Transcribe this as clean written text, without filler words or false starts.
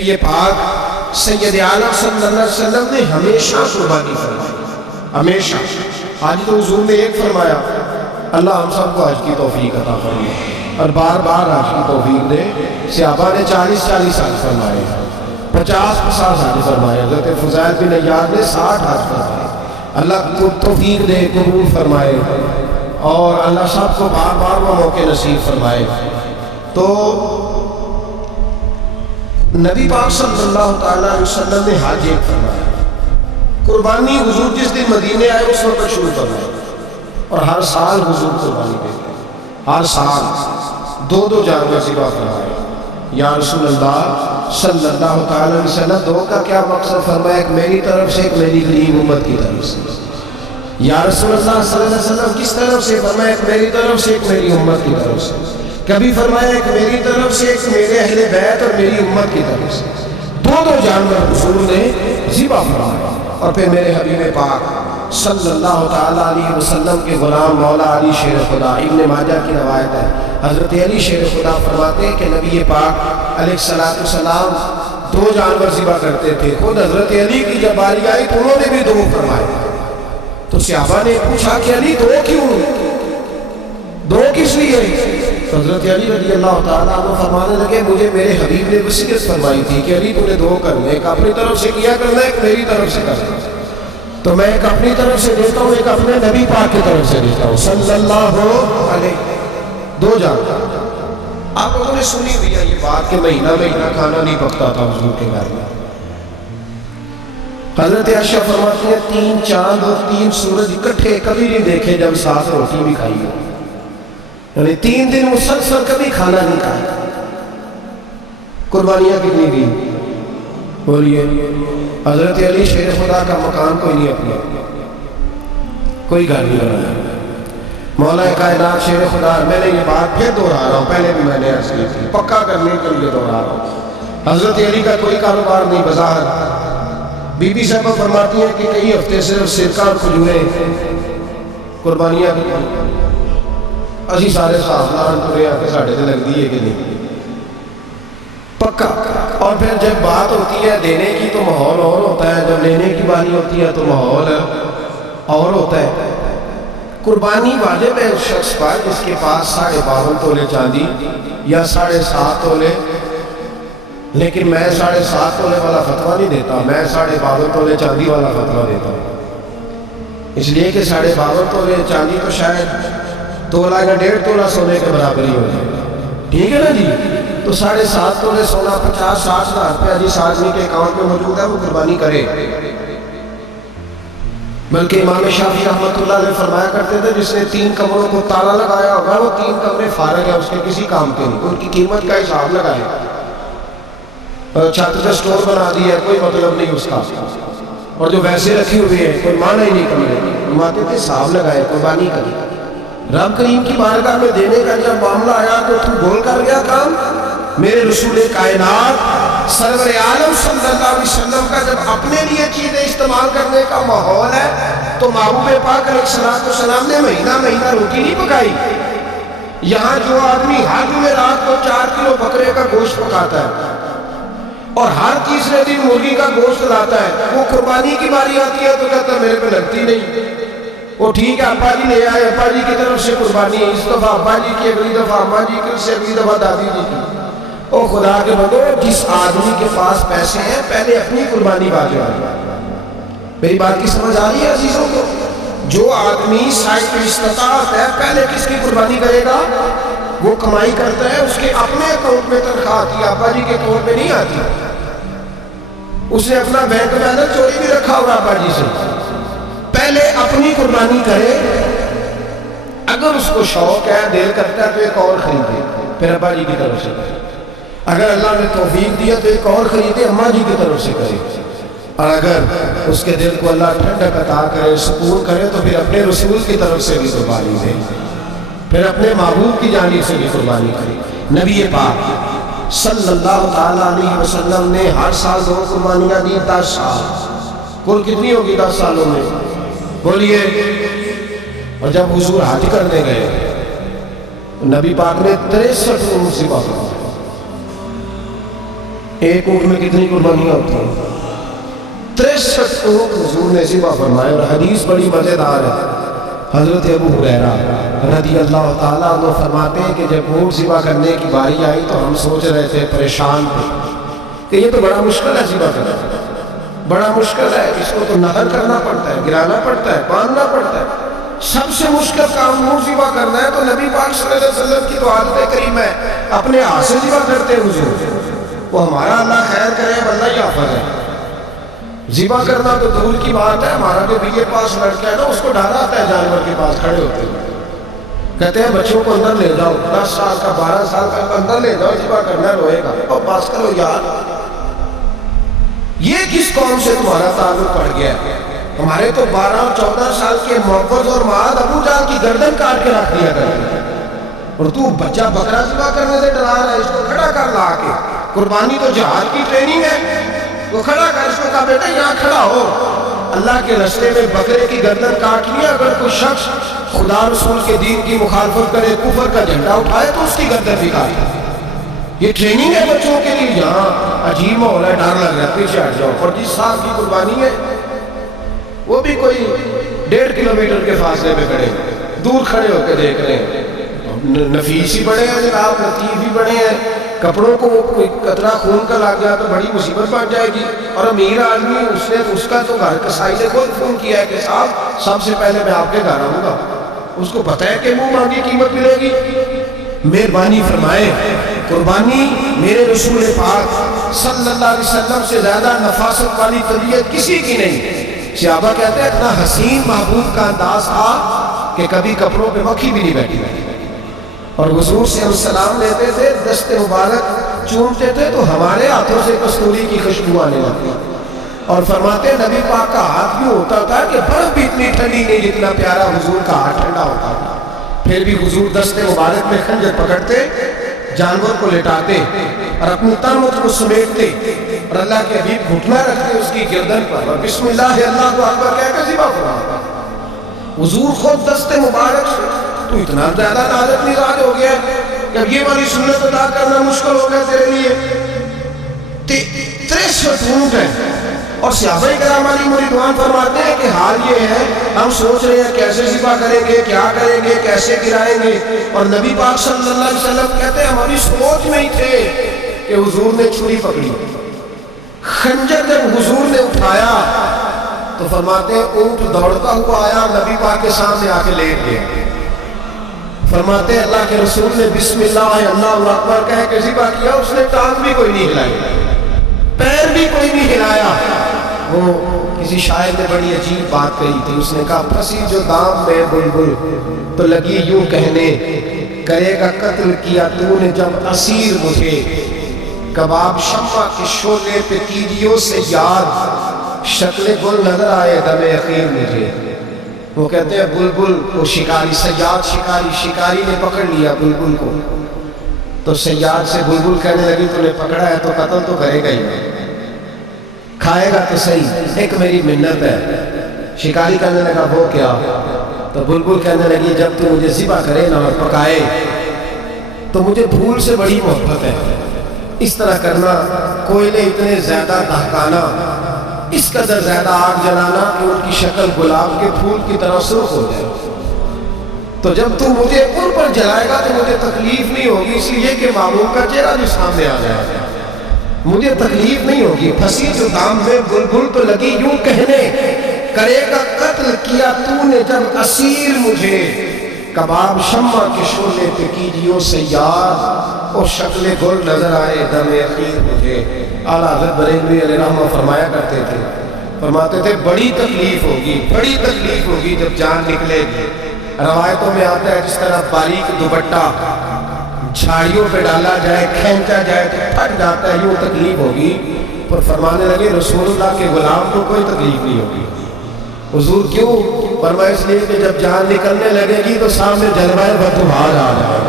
یہ پاک سید عالم صلی اللہ علیہ وسلم نے ہمیشہ قربانی فرمائی، ہمیشہ۔ آج تو حضور نے ایک فرمایا، اللہ ہم سب کو حج کی توفیق عطا فرمائے اور بار بار حج کی توفیق دے۔ صحابہ نے 40 سال فرمائے، 50 حج فرمائے، حضرت فضیل بن عیاض نے 60 حج فرمائے۔ اللہ کو توفیق دے، قبول فرمائے اور اللہ سب کو بار بار وہ موقع نصیب فرمائے۔ تو نبی پاک صلی اللہ تعالیٰ علیہ وسلم نے حج ایک فرمایا، قربانی حضور جس دن مدینے آئے اس وقت شروع فرمائی اور ہر سال حضور قربانی دیتے ہیں، ہر سال 2 جانور ذبح فرمائے۔ یا رسول اللہ صلی اللہ تعالیٰ علیہ وسلم، 2 کا کیا مقصد فرمایا؟ ایک میری طرف سے، ایک میری غریب امت کی طرف سے۔ یا رسول اللہ صلی اللہ علیہ وسلم کس طرف سے فرمایا؟ ایک میری طرف سے، ایک میری امت کی طرف سے۔ کبھی فرمایا ایک میری طرف سے، ایک میرے اہل بیت اور میری امت کی طرف سے۔ 2 جانور حضور نے ذبح فرمایا اور پھر میرے حبیب پاک صلی اللہ تعالیٰ علیہ وسلم کے غلام مولا علی شیر خدا، ابن ماجہ کی روایت ہے، حضرت علی شیر خدا فرماتے ہیں کہ نبی پاک علیہ السلام 2 جانور ذبح کرتے تھے۔ خود حضرت علی کی جب باری آئی تو انہوں نے بھی 2 فرمائے۔ تو صحابہ نے پوچھا کہ علی 2 کیوں؟ 2 کس لیے؟ حضرت علی رضی اللہ تعالیٰ عنہ فرمانے لگے، مجھے میرے حبیب نے وصیت فرمائی تھی کہ علی تو نے 2 کرنے، ایک اپنی طرف سے کیا کرنا، ایک میری طرف سے کرنا۔ تو میں ایک اپنی طرف سے دیتا ہوں، ایک اپنے نبی پاک کی طرف سے دیتا ہوں صلی اللہ علیہ۔ 2 جانور۔ آپ لوگوں نے سنی ہوئی ہے یہ بات کہ مہینہ کھانا نہیں پکتا تھا حضور کے گھر میں۔ حضرت عائشہ فرماتی ہیں 3 چاند اور 3 سورج اکٹھے کبھی نہیں دیکھے جب ساتھ روٹی بھی کھائی ہو، یعنی 3 دن مسلسل کبھی کھانا نہیں کھایا۔ قربانیاں کتنی دی؟ بولیے۔ حضرت علی شیر خدا کا مکان کوئی نہیں اپنا، کوئی گھر نہیں بنایا۔ مولا کائنات شیر خدا، میں نے یہ بات پھر دوہرا رہا ہوں، پہلے بھی میں نے عرض کی تھی، پکا کرنے کے لیے دوہرا رہا ہوں۔ حضرت علی کا کوئی کاروبار نہیں، بازار۔ بی بی صاحبہ فرماتی ہیں کہ کئی ہفتے صرف سرکہ اور کھجوریں قربانیاں کی، اسی سارے صاحبان ترے آ کے ساڑھے سے لگ دیئے کہ نہیں پکا۔ اور پھر جب بات ہوتی ہے دینے کی تو ماحول اور ہوتا ہے، جب لینے کی باری ہوتی ہے تو ماحول اور ہوتا ہے۔ قربانی واجب ہے اس شخص پر جس کے پاس 52.5 تولے چاندی یا 7.5 تولے، لیکن میں 7.5 تولے والا فتویٰ نہیں دیتا، میں 52.5 تولے چاندی والا فتویٰ دیتا ہوں، اس لیے کہ 52.5 تولے چاندی تو شاید 2 لاکھ یا 1.5 تولہ سونے کے برابر ہی ہو جائے، ٹھیک ہے نا جی؟ تو 7.5 تولے سونا 50-60 ہزار روپیہ جس آدمی کے اکاؤنٹ میں موجود ہے وہ قربانی کرے۔ بلکہ امام شافعی رحمۃ اللہ علیہ فرمایا کرتے تھے جس نے 3 کمروں کو تالا لگایا ہوگا وہ 3 کمرے فارغ ہیں، اس کے کسی کام کے نہیں، ان کی قیمت کا حساب لگائے، چھت کا سٹور بنا دیا ہے، کوئی مطلب نہیں اس کا، اور جو ویسے رکھی ہوئی ہے کوئی معنی ہی نہیں کمرے کی، فرماتے تھے حساب لگائے، قربانی کری۔ رب کریم کی بارگاہ میں دینے کا جب معاملہ آیا تو تو بھول کر گیا کام؟ میرے رسول کائنات سرور عالم صلی اللہ علیہ وسلم کا جب اپنے لیے چیزیں استعمال کرنے کا ماحول ہے تو محبوب پاک علیہ السلام نے مہینہ روٹی نہیں پکائی۔ یہاں جو آدمی ہر جمعرات کو 4 کلو بکرے کا گوشت پکاتا ہے اور ہر تیسرے دن مرغی کا گوشت لاتا ہے، وہ قربانی کی باری آتی ہے تو کہتا ہے میرے پہ لگتی نہیں۔ وہ ٹھیک ہے ابا جی لے آئے، ابا جی کی طرف سے قربانی ہے، اس دفعہ ابا جی کی، اگلی دفعہ اماں جی کی، اس سے اگلی دفعہ دادی جی کی۔ او خدا کے بندو، جس آدمی کے پاس پیسے ہیں پہلے اپنی قربانی باجو آئے۔ میری بات کی سمجھ آ رہی ہے عزیزوں کو؟ جو آدمی صاحب استطاعت ہے پہلے کس کی قربانی کرے گا؟ وہ کمائی کرتا ہے، اس کے اپنے اکاؤنٹ میں تنخواہ آتی ہے، ابا جی کے اکاؤنٹ میں نہیں آتی۔ اس نے اپنا بینک بیلنس چوری بھی رکھا ہوگا ابا جی سے۔ پہلے اپنی قربانی کرے، اگر اس کو شوق ہے، دل کرتا ہے تو ایک اور خریدے، پھر ابا جی کی طرف سے کرے۔ اگر اللہ نے توفیق دیا تو ایک اور خریدے، اماں جی کی طرف سے کرے۔ اور اگر اس کے دل کو اللہ ٹھنڈک عطا کرے، سکون کرے تو پھر اپنے رسول کی طرف سے بھی قربانی دے، پھر اپنے محبوب کی جانب سے بھی قربانی کرے۔ نبی پاک صلی اللہ تعالیٰ علیہ وسلم نے ہر سال 2 قربانیاں دی، 10 سال۔ کل کتنی ہوگی 10 سالوں میں؟ بولیے۔ اور جب حضور حج کرنے گئے نبی پاک نے 63 ذبح فرمائے، ایک اونٹ میں کتنی قربانیاں ہوتی ہیں؟ 63 اونٹ حضور نے ذبح فرمائے. اور حدیث بڑی مزیدار ہے. حضرت ابو ہریرہ رضی اللہ تعالیٰ عنہ فرماتے ہیں کہ جب اونٹ ذبح کرنے کی باری آئی تو ہم سوچ رہے تھے، پریشان تھے کہ یہ تو بڑا مشکل ہے ذبح کرنا، بڑا مشکل ہے، اس کو تو نہر کرنا پڑتا ہے، گرانا پڑتا ہے، باندھنا پڑتا ہے. سب سے مشکل کام اونٹ ذبح کرنا ہے. تو نبی پاک صلی اللہ علیہ وسلم کی تو عادت کریم ہے، اپنے ہاتھ سے ذبح کرتے ہیں حضور. وہ ہمارا اللہ خیر کرے، اللہ ہی حافظ ہے. ذبح کرنا تو دور کی بات ہے. ہمارا جو بی اے پاس لڑکا ہے نا، اس کو ڈر آتا ہے جانور کے پاس کھڑے ہوتے ہیں. کہتے ہیں بچوں کو اندر لے جاؤ، 10 سال کا 12 سال کا اندر لے جاؤ، ذبح کرنا روئے گا. اور پاس کرو یار، یہ کس قوم سے تمہارا تعلق پڑ گیا ہے؟ ہمارے تو 12 اور 14 سال کے محفوظ اور معاذ ابو جہل کی گردن کاٹ کے رکھ دیا کرتے، اور تو بچہ بکرا ذبح کرنے سے ڈرا رہا ہے. اس کو کھڑا کر لا کے. قربانی تو جہاد کی ٹریننگ ہے. وہ کھڑا کر، اس کو کہا بیٹا یہاں کھڑا ہو. اللہ کے رستے میں بکرے کی گردن کاٹ لیا. اگر کوئی شخص خدا رسول کے دین کی مخالفت کرے، کفر کا جھنڈا اٹھائے، تو اس کی گردن بھی کاٹ. یہ ٹریننگ ہے بچوں کے لیے. یہاں عجیب ماحول ہے، ڈر لگ رہا ہے، پیچھے ہٹ جاؤ. اور جس صاحب کی قربانی ہے وہ بھی کوئی 1.5 کلومیٹر کے فاصلے پہ کھڑے، دور کھڑے ہو کے دیکھ رہے ہیں. نفیس ہی بڑے ہیں جناب، لطیف ہی بڑے ہیں. کپڑوں کو کوئی قطرہ خون کا لگ گیا تو بڑی مصیبت بن جائے گی. اور امیر آدمی، اس کا تو گھر کسائی نے خود فون کیا ہے کہ صاحب سب سے پہلے میں آپ کے گھر آؤں گا. اس کو پتہ ہے کہ منہ مانگی قیمت ملے گی. مہربانی فرمائے، قربانی میرے رسول پاک صلی اللہ علیہ وسلم سے زیادہ نفاست والی طبیعت کسی کی نہیں. صحابہ کہتے ہیں اتنا حسین محبوب کا انداز تھا کہ کبھی کپڑوں پہ مکھی بھی نہیں بیٹھی. اور حضور سے ہم سلام لیتے تھے، دست مبارک چومتے تھے تو ہمارے ہاتھوں سے کستوری کی خوشبو آنے لگتی. اور فرماتے نبی پاک کا ہاتھ بھی ہوتا تھا کہ برف بھی اتنی ٹھنڈی نہیں جتنا پیارا حضور کا ہاتھ ٹھنڈا ہوتا تھا. پھر بھی حضور دست مبارک میں خنجر پکڑتے، جانور کو لٹاتے اور اپنی تن کو سمیٹتے، اور اللہ کے حبیب گھٹنا رکھتے اس کی گردن پر، اور بسم اللہ اللہ اکبر کہہ کے ذبح فرماتے. حضور خود دست مبارک سے. تو اتنا زیادہ عادت مزاج ہو گیا کہ اب یہ والی سنت ادا کرنا مشکل ہو گیا تیرے لیے. 63 اونٹ ہیں. اور صحابہ کرام علیہم رضوان فرماتے ہیں کہ حال یہ ہے، ہم سوچ رہے ہیں کیسے ذبح کریں گے، کیا کریں گے، کیسے گرائیں گے. اور نبی پاک صلی اللہ علیہ وسلم کہتے ہیں ہماری سوچ میں ہی تھے کہ حضور نے چھری پکڑی. خنجر جب حضور نے اٹھایا تو فرماتے ہیں اونٹ دوڑتا ہوا آیا، نبی پاک کے سامنے آ کے لیٹ گیا. فرماتے ہیں اللہ کے رسول نے بسم اللہ اللہ اکبر کہہ کے ذبح کیا. اس نے ٹانگ بھی کوئی نہیں ہلائی، پیر بھی کوئی نہیں ہلایا. وہ کسی شاعر نے بڑی عجیب بات کہی تھی. اس نے کہا پھنسی جو دام میں بلبل تو لگی یوں کہنے، کرے گا قتل کیا تو نے جب اسیر مجھے، کباب شمع کے شعلے پہ کیجیوں سے یاد، شکل گل نظر آئے دم اخیر مجھے. وہ کہتے ہیں بلبل کو شکاری، صیاد شکاری نے پکڑ لیا بلبل کو. تو صیاد سے بلبل کہنے لگی تو نے پکڑا ہے تو قتل تو کرے گا ہی، کھائے گا تو صحیح، ایک میری منت ہے. شکاری کہنے لگا وہ کیا؟ تو بلبل کہنے لگی جب تو مجھے ذبح کرے نا اور پکائے تو مجھے پھول سے بڑی محبت ہے. اس طرح کرنا، کوئلے اتنے زیادہ دہکانا، اس قدر زیادہ آگ جلانا کہ ان کی شکل گلاب کے پھول کی طرح سرخ ہو جائے. تو جب تو مجھے ان پر جلائے گا تو مجھے تکلیف نہیں ہوگی، اس لیے کہ معمول کا چہرہ جو سامنے آ جائے مجھے تکلیف نہیں ہوگی. پھنسی جو دام میں بلبل تو لگی یوں کہنے، کرے گا قتل کیا تو نے جب اسیر مجھے، کباب شمع کے شعلے پہ کیجیوں سے یاد، اور شکل گل نظر آئے دم اخیر مجھے. اعلیٰ حضرت بریلوی علیہ رحمہ فرمایا کرتے تھے، فرماتے تھے بڑی تکلیف ہوگی جب جان نکلے گی. روایتوں میں آتا ہے جس طرح باریک دوپٹہ جھاڑیوں پہ ڈالا جائے، کھینچا جائے تو پھٹ جاتا ہے، یوں تکلیف ہوگی. پر فرمانے لگے رسول اللہ کے غلام کو کوئی تکلیف نہیں ہوگی. حضور کیوں؟ فرمایا اس لیے کہ جب جان نکلنے لگے گی تو سامنے جلوہ بدحال آ جائے گا.